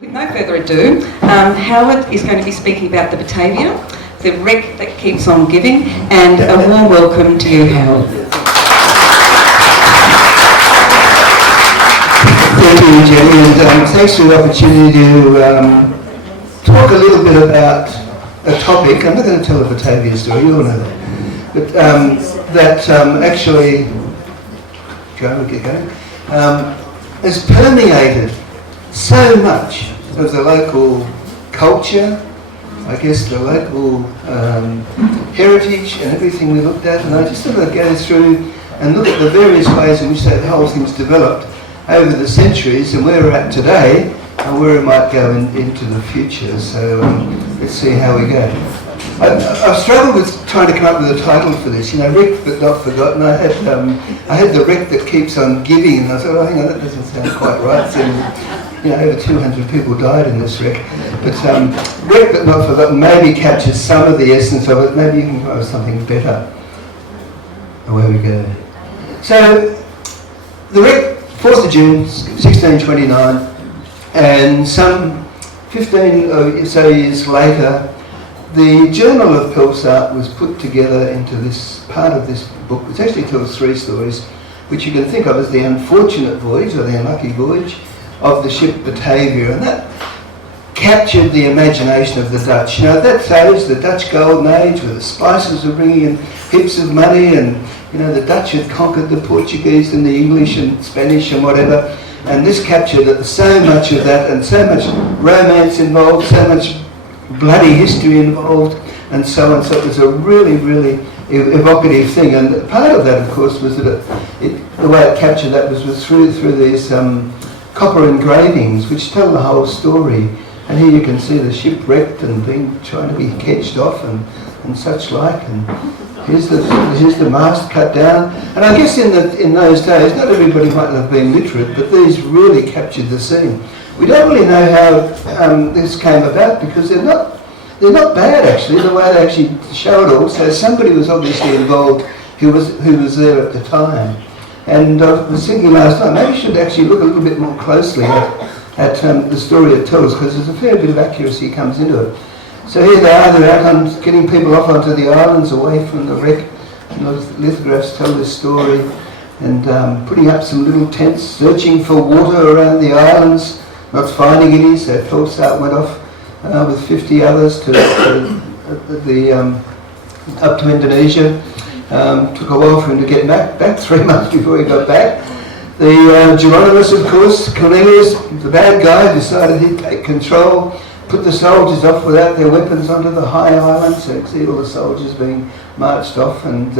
With no further ado, Howard is going to be speaking about the Batavia, the wreck that keeps on giving, and a warm welcome to you, Howard. Thank you, Jenny, and thanks for the opportunity to talk a little bit about a topic. I'm not going to tell the Batavia story, you all know that, but that actually, Joe, we'll get going, has permeated so much of the local culture, I guess the local heritage and everything we looked at, and I just sort of go through and look at the various ways in which that whole thing's developed over the centuries and where we're at today and where it might go into the future. So let's see how we go. I've struggled with trying to come up with a title for this, wreck but not forgotten. I had the wreck that keeps on giving, and I thought, oh, hang on, that doesn't sound quite right. So, over 200 people died in this wreck. But wreck but not forgotten maybe captures some of the essence of it. Maybe you can come up with something better. Away we go. So, the wreck, 4th of June, 1629, and some 15 or so years later, the Journal of Pelsart was put together into this part of this book, which actually tells 3 stories, which you can think of as the unfortunate voyage, or the unlucky voyage, of the ship Batavia, and that captured the imagination of the Dutch. At that stage, the Dutch golden age, where the spices were bringing in heaps of money, and the Dutch had conquered the Portuguese and the English and Spanish and whatever, and this captured so much of that, and so much romance involved, so much bloody history involved, and so on. So it was a really, really evocative thing, and part of that, of course, was that the way it captured that was through these copper engravings which tell the whole story. And here you can see the ship wrecked and trying to be ketched off and such like. And here's the mast cut down. And I guess in those days, not everybody might have been literate, but these really captured the scene. We don't really know how this came about, because they're not bad actually, the way they actually show it all. So somebody was obviously involved who was there at the time. And I was thinking last night, maybe we should actually look a little bit more closely at the story it tells, because there's a fair bit of accuracy comes into it. So here they are, they're out on getting people off onto the islands away from the wreck. And the lithographs tell this story, and putting up some little tents, searching for water around the islands, not finding any, so Pelsart went off with 50 others up to Indonesia. Took a while for him to get back 3 months before he got back. The Geronimus, of course, Cornelius, the bad guy, decided he'd take control, put the soldiers off without their weapons onto the high island, so you can see all the soldiers being marched off, and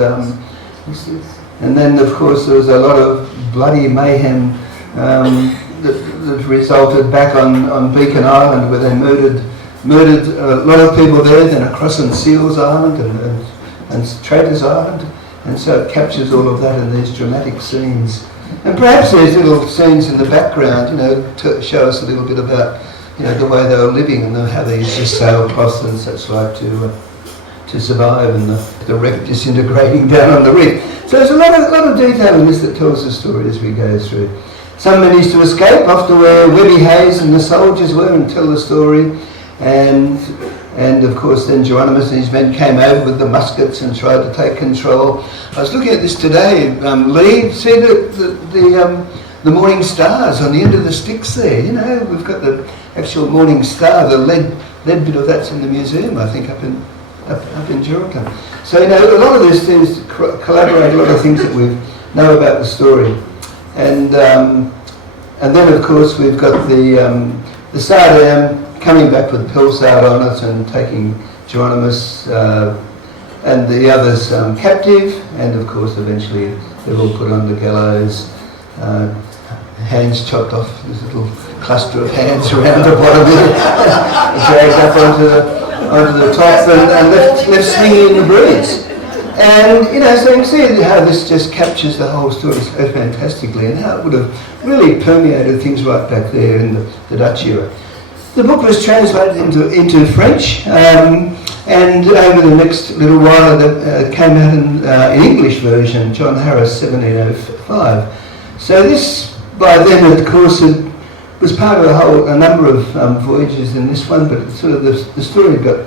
then, of course, there was a lot of bloody mayhem that resulted back on Beacon Island, where they murdered a lot of people there, then across on Seals Island and Traitors Island, and so it captures all of that in these dramatic scenes. And perhaps there's little scenes in the background, to show us a little bit about, the way they were living and how they used to sailcloths and such like to survive, and the wreck disintegrating down on the reef. So there's a lot of detail in this that tells the story as we go through. Some managed to escape off to where Webby Hayes and the soldiers were and tell the story, and of course then Geronimus and his men came over with the muskets and tried to take control. I was looking at this today, Lee, see the morning stars on the end of the sticks there, we've got the actual morning star, the lead bit of that's in the museum, I think, up in Geraldton. So a lot of these things collaborate, a lot of things that we know about the story. And then of course we've got the Sardam coming back with Pelsart on it and taking Geronimus and the others captive, and of course eventually they're all put on the gallows, hands chopped off, this little cluster of hands around the bottom of it, dragged up onto the top and left swinging in the breeze. And, so you can see how this just captures the whole story so fantastically, and how it would have really permeated things right back there in the Dutch era. The book was translated into French, and over the next little while it came out in an English version, John Harris, 1705. So this, by then, of course, had was part of a number of voyages in this one, but sort of the story got,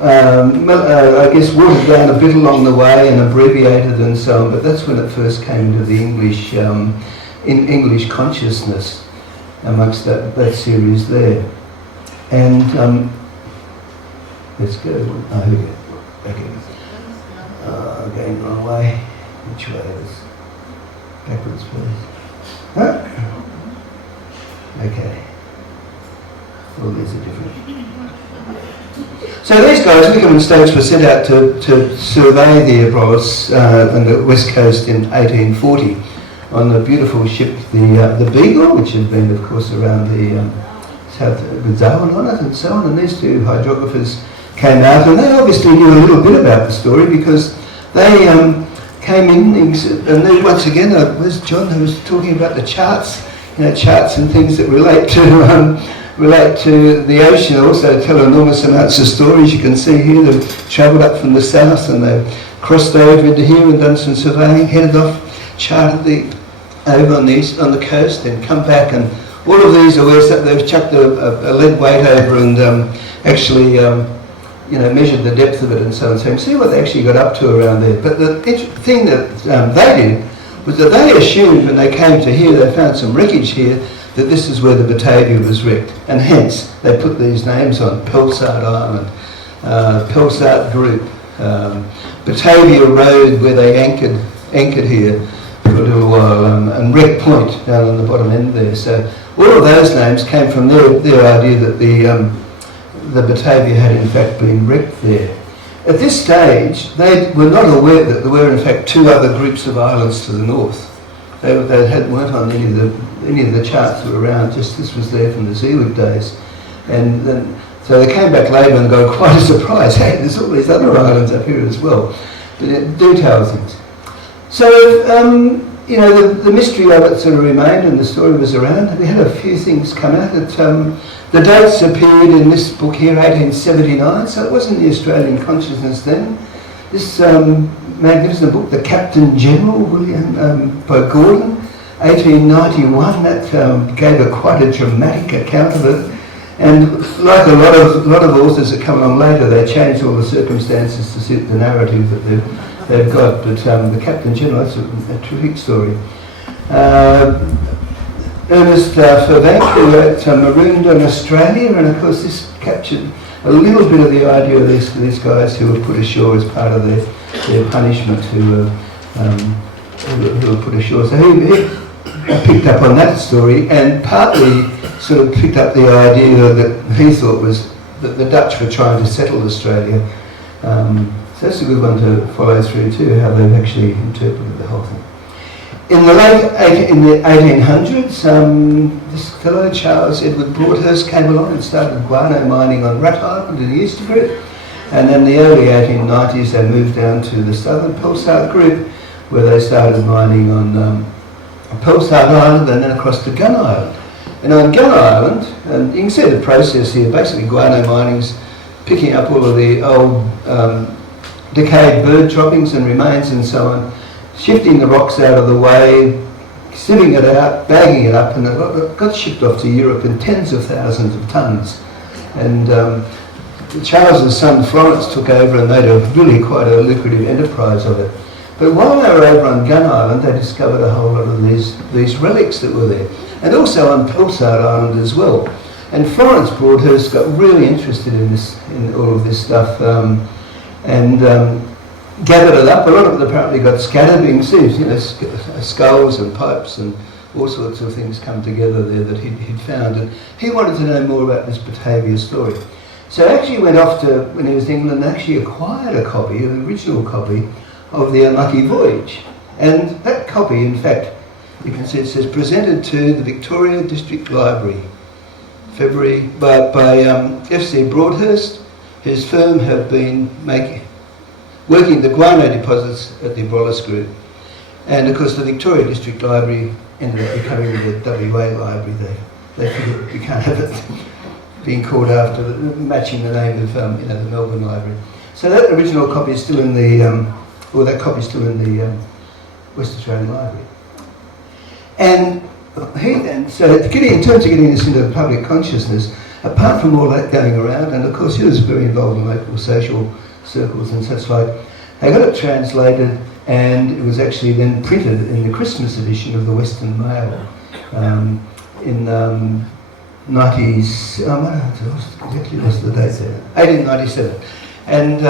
I guess, watered down a bit along the way and abbreviated and so on. But that's when it first came into the English, in English consciousness amongst that series there. And let's go. Oh, here we go. Okay. Going the wrong way. Which way is backwards, please? Huh? Okay. All these are different. So these guys, Wickham and Stokes, were sent out to survey the Abrolhos on the west coast in 1840 on the beautiful ship, the Beagle, which had been, of course, around the south with Darwin on it and so on. And these two hydrographers came out, and they obviously knew a little bit about the story because they came in, and then once again, where's John, who was talking about the charts, charts and things that relate to the ocean, also tell enormous amounts of stories. You can see here they've travelled up from the south and they've crossed over into here and done some surveying, headed off, charted over on the coast and come back, and all of these are where they've chucked a lead weight over and actually measured the depth of it and so on. So you can see what they actually got up to around there. But the thing that they did was that they assumed when they came to here, they found some wreckage here, that this is where the Batavia was wrecked. And hence, they put these names on: Pelsart Island, Pelsart Group, Batavia Road, where they anchored here for a little while, and Wreck Point down on the bottom end there. So all of those names came from their idea that the Batavia had in fact been wrecked there. At this stage, they were not aware that there were in fact two other groups of islands to the north. They weren't on any of the charts that were around. Just this was there from the Zeewood days, and then, so they came back later and got quite a surprise. Hey, there's all these other islands up here as well. But detail things. So the mystery of it sort of remained, and the story was around. We had a few things come out. The dates appeared in this book here, 1879, so it wasn't the Australian consciousness then. This magnificent book, The Captain General, by Gordon, 1891, that gave quite a dramatic account of it. And like a lot of authors that come along later, they changed all the circumstances to suit the narrative that they've got. But The Captain General, that's a terrific story. Ernest Furbank, who wrote Marooned on Australia, and of course this captured a little bit of the idea of these guys who were put ashore as part of their punishment, who were put ashore. So he picked up on that story and partly sort of picked up the idea that he thought was that the Dutch were trying to settle Australia. So that's a good one to follow through too, how they've actually interpreted the whole thing. In the 1800s, this fellow, Charles Edward Broadhurst, came along and started guano mining on Rat Island in the eastern group. And then the early 1890s, they moved down to the southern Pelsart group, where they started mining on Pelsart Island and then across to Gun Island. And on Gun Island, and you can see the process here, basically guano mining's picking up all of the old decayed bird droppings and remains and so on, shifting the rocks out of the way, sieving it out, bagging it up, and it got shipped off to Europe in tens of thousands of tonnes. And Charles's son Florence took over and made really quite a lucrative enterprise of it. But while they were over on Gun Island, they discovered a whole lot of these relics that were there, and also on Pelsart Island as well. And Florence Broadhurst got really interested in all of this stuff, and gathered it up. A lot of it apparently got scattered. You can see, skulls and pipes and all sorts of things come together there that he'd found. And he wanted to know more about this Batavia story. So actually went off to, when he was in England, actually acquired a copy, an original copy, of The Unlucky Voyage. And that copy, in fact, you can see it says, presented to the Victoria District Library, February, by F.C. Broadhurst. His firm have been working the guano deposits at the Abrolhos Group. And of course the Victoria District Library ended up becoming the WA Library. They figured we can't have it being called after, matching the name of the Melbourne Library. So that original copy is still in the, that copy is still in the West Australian Library. And So in terms of getting this into the public consciousness, apart from all that going around, and of course he was very involved in local social circles and such like, they got it translated, and it was actually then printed in the Christmas edition of the Western Mail in 90s, exactly what's the date there? 1897. And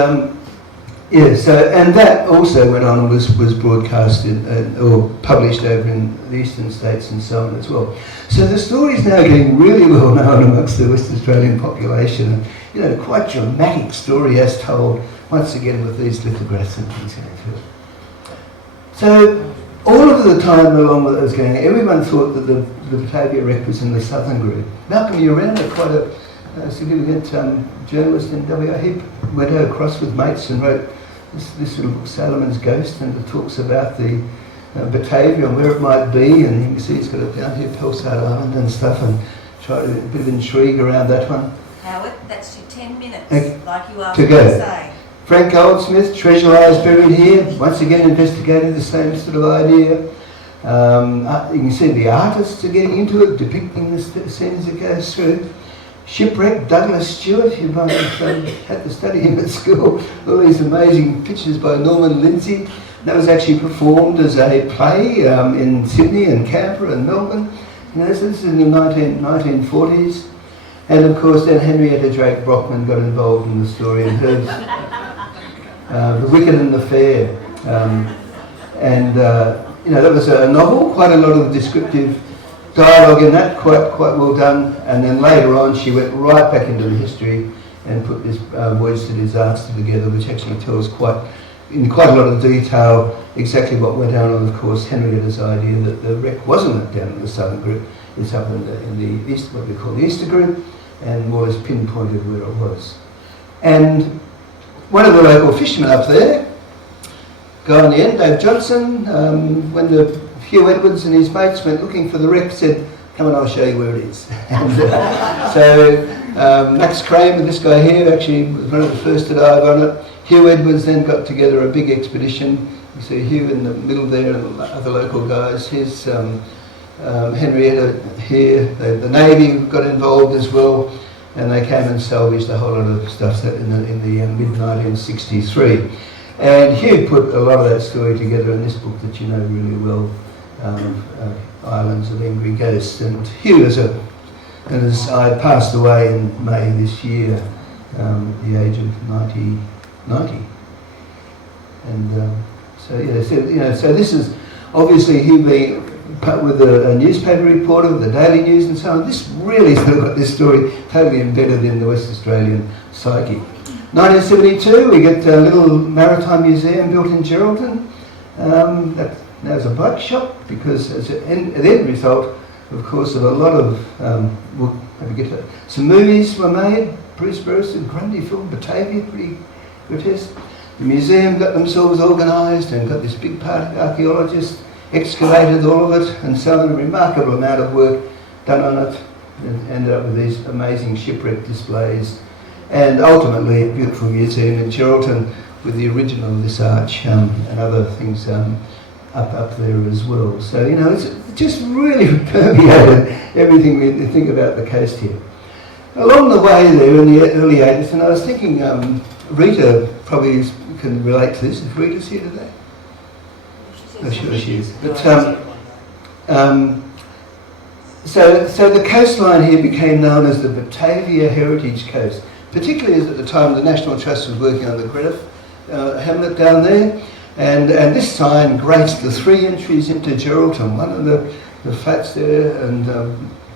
and that also went on and was broadcast or published over in the eastern states and so on as well. So the story is now getting really well known amongst the West Australian population, and quite dramatic story as told once again with these lithographs and things going through it. So all of the time along with it was going, everyone thought that the Batavia wreck was in the southern group. Malcolm, you ran quite a significant journalist in WA. He went across with mates and wrote this little book, Salamon's Ghost, and it talks about the Batavia and where it might be, and you can see it's got it down here, Pelsard Island and stuff, and tried a bit of intrigue around that one. Howard, that's your 10 minutes, like you asked to me go. to say. Frank Goldsmith, treasure lies buried here, once again investigating the same sort of idea. You can see the artists are getting into it, depicting the scenes it goes through. Shipwreck, Douglas Stewart, you might have had to study him at school. All these amazing pictures by Norman Lindsay. That was actually performed as a play in Sydney and Canberra and Melbourne. So this is in the 1940s. And of course then Henrietta Drake Brockman got involved in the story and hers, The Wicked and the Fair. That was a novel, quite a lot of descriptive dialogue in that, quite well done, and then later on she went right back into the history and put this Voyage to Disaster together, which actually tells in quite a lot of detail exactly what went down. And of course Henrietta's idea that the wreck wasn't down in the southern group, it's up in the east, what we call the Easter group, and more or less pinpointed where it was. And one of the local fishermen up there, guy on the end, Dave Johnson, when Hugh Edwards and his mates went looking for the wreck, said, "Come on, I'll show you where it is." And, so Max Kramer, this guy here, actually was one of the first to dive on it. Hugh Edwards then got together a big expedition. You see Hugh in the middle there and the other local guys. Here's Henrietta here. The Navy got involved as well, and they came and salvaged a whole lot of stuff in the mid-1963. And Hugh put a lot of that story together in this book that you know really well, Islands of Angry Ghosts. And Hugh as I passed away in May this year, at the age of 90. And so this is obviously he being with a newspaper reporter, with the Daily News and so on. This really sort of got this story totally embedded in the West Australian psyche. 1972, we get a little maritime museum built in Geraldton. That now is a bike shop because as an end result, of course, of a lot of, some movies were made. Bruce Bruce and Grundy film, Batavia, pretty grotesque. The museum got themselves organised and got this big party of archaeologists, excavated all of it, and so on. A remarkable amount of work done on it, and ended up with these amazing shipwreck displays. And ultimately a beautiful museum in Geraldton with the original of this arch and other things up there as well. So, it's just really permeated everything we think about the coast here. Along the way there in the early 80s, and I was thinking Rita probably can relate to this, if Rita's here today. Oh, sure she is. But, so the coastline here became known as the Batavia Heritage Coast, particularly as at the time the National Trust was working on the Greenock hamlet down there, and this sign graced the three entries into Geraldton, one on the flats there, and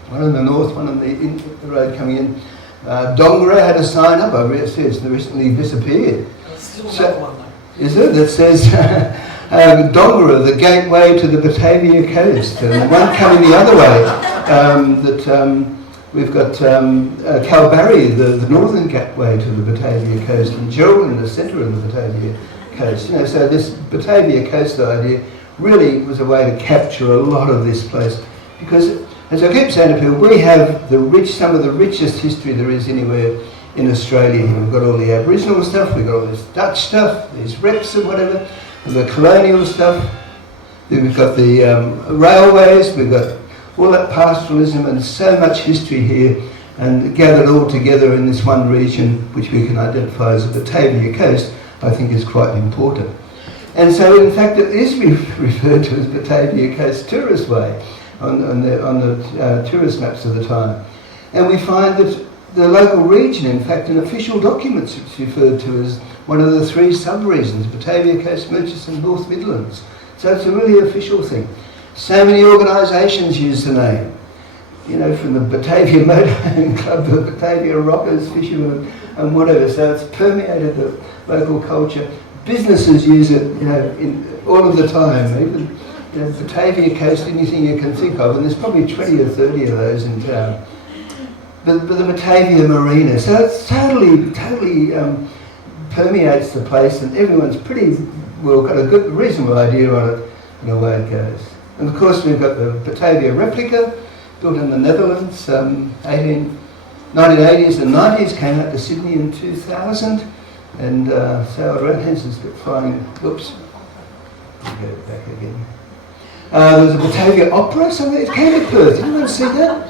one on the north, one on the road coming in. Dongara had a sign up, it says, recently disappeared. Still so, one, is it? That says Dongara, the gateway to the Batavia coast, and one coming the other way, we've got Kalbarri, the northern gateway to the Batavia coast, and Geraldton, the centre of the Batavia coast. So this Batavia coast idea really was a way to capture a lot of this place, because, as I keep saying to people, we have some of the richest history there is anywhere in Australia. We've got all the Aboriginal stuff, we've got all this Dutch stuff, these wrecks and whatever, the colonial stuff, then we've got the railways, we've got all that pastoralism and so much history here, and gathered all together in this one region, which we can identify as the Batavia coast, I think is quite important. And so, in fact, it is referred to as Batavia Coast Tourist Way on the tourist maps of the time. And we find that the local region, in fact, in official documents, it's referred to as one of the 3 sub-regions, Batavia Coast, Murchison, North Midlands. So it's a really official thing. So many organisations use the name. You know, from the Batavia Motorhome Club, the Batavia Rockers, Fishermen, and whatever. So it's permeated the local culture. Businesses use it, you know, all of the time. Even Batavia Coast, anything you can think of, and there's probably 20 or 30 of those in town. But the Batavia Marina, so it's totally permeates the place, and everyone's pretty well got a good, reasonable idea on it, and away it goes. And of course, we've got the Batavia replica, built in the Netherlands, 1980s and 90s, came out to Sydney in 2000, and sailed around, hence it's flying, oops, go back again. There was a Batavia Opera, somewhere, it came to Perth, anyone see that?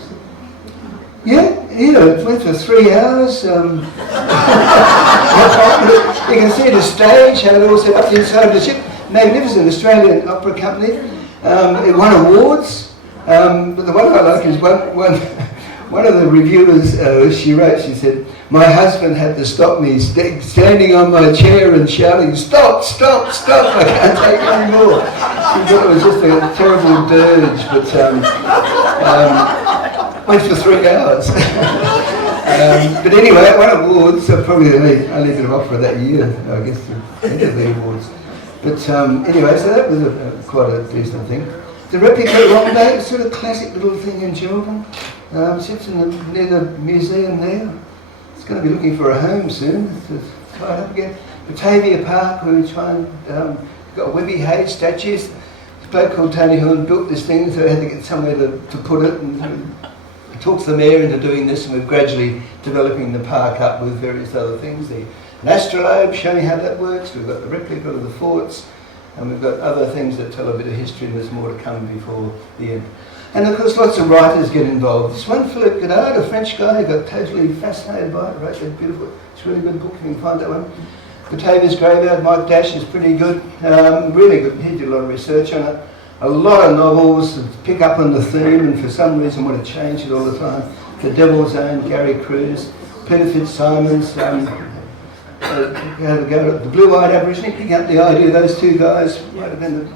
Yeah, it went for 3 hours. You can see the stage, how it all set up inside the ship. Magnificent Australian opera company. It won awards, but the one I like is one of the reviewers, she wrote, she said, "My husband had to stop me standing on my chair and shouting, 'Stop, stop, stop, I can't take it anymore.'" She thought it was just a terrible dirge, but went for 3 hours. But anyway, it won awards, so probably the only bit of opera that year, I guess, to enter the awards. But anyway, so that was quite a decent thing. The replica Long Bay, sort of classic little thing in Gelvin, sits near the museum there. It's going to be looking for a home soon. It's tied up again. Batavia Park, where we try and got Webby Hayes statues. This bloke called Tony Horn built this thing, so I had to get somewhere to put it, and talked the mayor into doing this, and we're gradually developing the park up with various other things. An astrolabe showing how that works. We've got the replica of the forts, and we've got other things that tell a bit of history, and there's more to come before the end. And of course, lots of writers get involved. This one, Philippe Godard, a French guy, got totally fascinated by it, wrote that beautiful, it's a really good book if you can find that one. Batavia's Graveyard, Mike Dash is pretty good, really good. He did a lot of research on it. A lot of novels that pick up on the theme, and for some reason want to change it all the time. The Devil's Own, Gary Cruz, Peter Fitzsimons, the Blue-Eyed Aborigine, picking up the idea those 2 guys might have been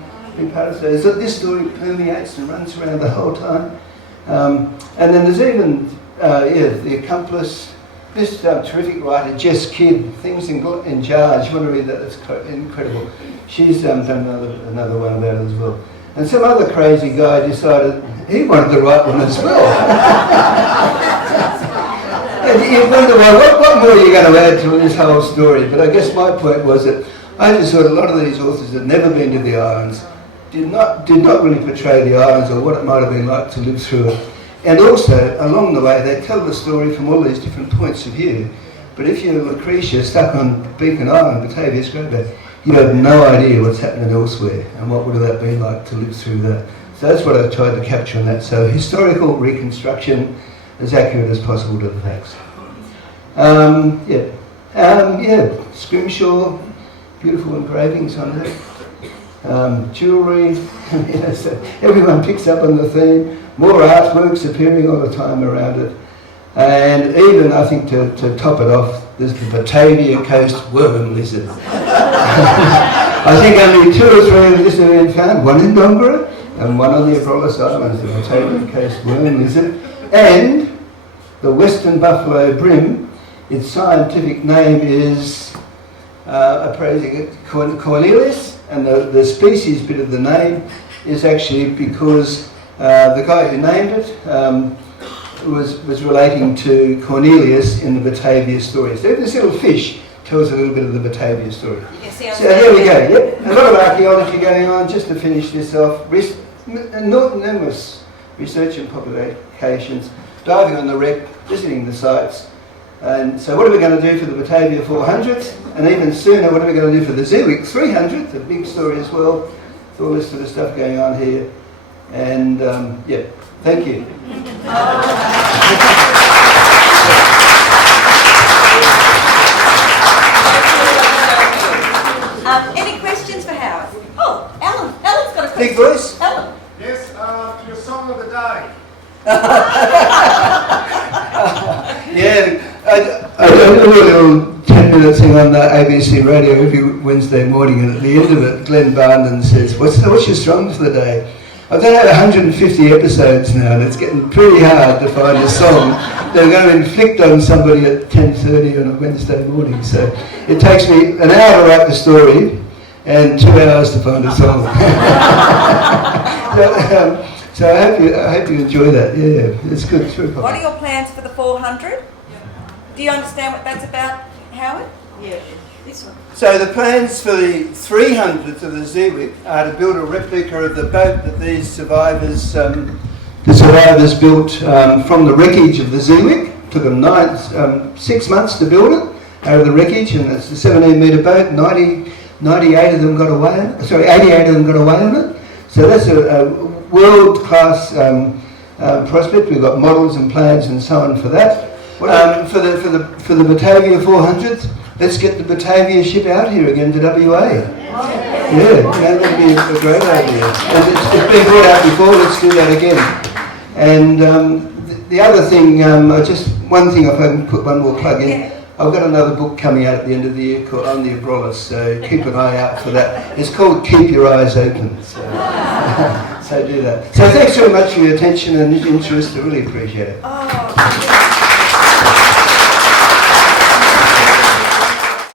part of it. So this story permeates and runs around the whole time. And then there's even, The Accomplice, this terrific writer, Jess Kidd, Things in Jars. You want to read that? It's incredible. She's done another one about it as well. And some other crazy guy decided he wanted to write one as well. And you wonder, well, what more are you going to add to this whole story? But I guess my point was that I just thought a lot of these authors had never been to the islands, did not really portray the islands or what it might have been like to live through it. And also, along the way, they tell the story from all these different points of view. But if you're Lucretia stuck on Beacon Island, Batavia's Graveyard, you have no idea what's happening elsewhere and what would have that been like to live through that. So that's what I tried to capture in that. So historical reconstruction as accurate as possible to the facts. Scrimshaw, beautiful engravings on there. Jewellery, so everyone picks up on the theme. More artworks appearing all the time around it. And even, I think, to top it off, there's the Batavia Coast worm lizard. I think only 2 or 3 of this have been found, one in Dongara and one on the Abrolhos Islands, the Batavia Coast worm lizard. And the western buffalo brim, its scientific name is Cornelius, and the species bit of the name is actually because the guy who named it was relating to Cornelius in the Batavia story. So this little fish tells a little bit of the Batavia story. So here we go, yep. A lot of archaeology going on, just to finish this off. Numerous research and publications, diving on the wreck, visiting the sites. And so what are we going to do for the Batavia 400th? And even sooner, what are we going to do for the Zeewick 300th? A big story as well, with all this sort of stuff going on here. And Thank you. Any questions for Howard? Oh, Alan. Alan's got a question. Big voice? Alan. Yes, your song of the day. Yeah, I do a little 10-minute thing on the ABC radio every Wednesday morning, and at the end of it, Glenn Barnden says, what's your song for the day? I've done over 150 episodes now, and it's getting pretty hard to find a song that I'm going to inflict on somebody at 10:30 on a Wednesday morning. So it takes me an hour to write the story and 2 hours to find a song. So I hope you enjoy that. Yeah, it's good. It's very popular. What are your plans for the 400? Do you understand what that's about, Howard? Yeah. This one. So the plans for the 300th of the Zeewick are to build a replica of the boat that these survivors, built from the wreckage of the Zeewick. Took them 6 months to build it out of the wreckage, and it's a 17-metre boat. 88 of them got away on it. Sorry, 88 of them got away on it. So that's a world-class prospect. We've got models and plans and so on for that. For the Batavia 400th, let's get the Batavia ship out here again to WA. Yeah, that'd be a great idea. And it's been brought out before, let's do that again. And the other thing, one thing, if I can put one more plug in, I've got another book coming out at the end of the year called On the Abrolhos, so keep an eye out for that. It's called Keep Your Eyes Open, so, so do that. So thanks very much for your attention and interest, I really appreciate it. Oh.